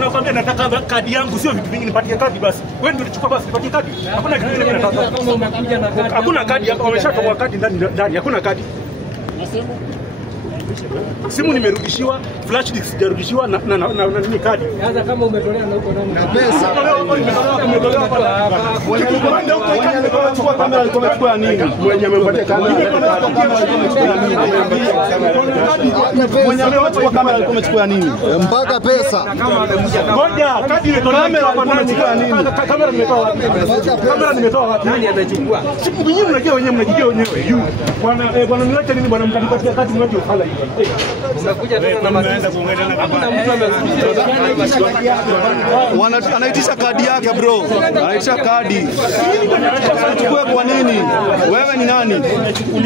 Nakwambia nataka kadi yangu, sio vitu vingi, nipatie kadi basi. Wewe ndio ulichukua basi, nipatie kadi. Hakuna kitu kingine nataka. Kama umekuja na kadi. Hakuna kadi hapa, wameshatoa kadi ndani. Hakuna kadi. Simu nimerudishiwa, flash disk sijarudishiwa na nini kadi. Sasa kama umetolea na huko na pesa. Umetolewa hapa. Umechukua kamera alikuwa amechukua nini? Mwenye amempatia kamera. Mwenye amechukua kamera alikuwa amechukua nini? Mpaka pesa. Ngoja, kadi imetolewa hapa nani kwa nini? Kamera nimetoa wapi? Kamera nimetoa wapi? Nani anachukua? Siku nyinyi mnajua wenyewe, mnajijua wenyewe. Bwana niache nini bwana, mkanipatia kadi mwache ufala hiyo. Unakuja tena na matumizi. Hakuna mtu amezungumzia. Anaitisha kadi yake bro. Anaitisha kadi. Chukue kwa nini? Wewe ni nani?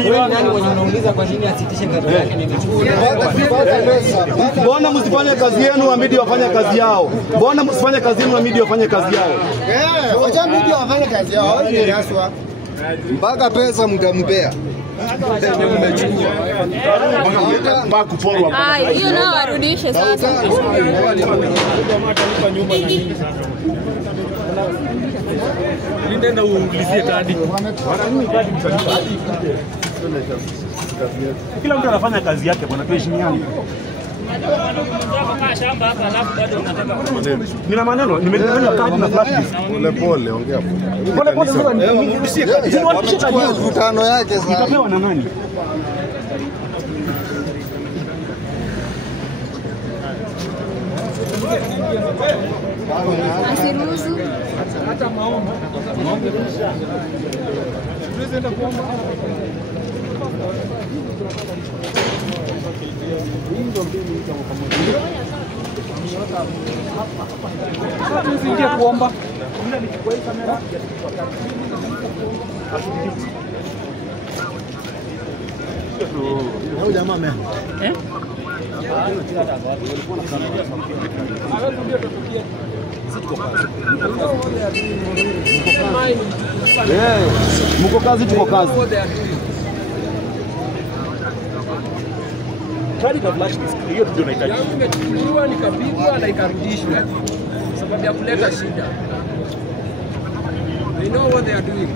Wewe nani mwenye unauliza kwa nini asitishe kadi yake nimechukulia? Mbona msifanye kazi yenu na media wafanye kazi yao? Mbona msifanye kazi yenu na media wafanye kazi yao? Wacha media wafanye kazi yao. Ni raswa. Mpaka pesa mtampea. Hiyo nao warudishe sasa. Nenda uulizie kadi. Kila mtu anafanya kazi yake bwana, tuheshimiane. Nina maneno, nimepewa kadi na flash disk. Pole ongea. Pole sasa niruhusie kadi. Wamechukua mkutano yake sasa. Nitapewa na nani? Asiruhusu. Hata maombi. Tunaenda kuomba. Tusiingie kuomba. Huyu jamaa mimi. Mko kazi, tuko kazi. Kadi na flash disk hiyo ndio nahitaji. Nimechukuliwa nikapigwa na ikarudishwa sababu ya kuleta shida. They know what they are doing.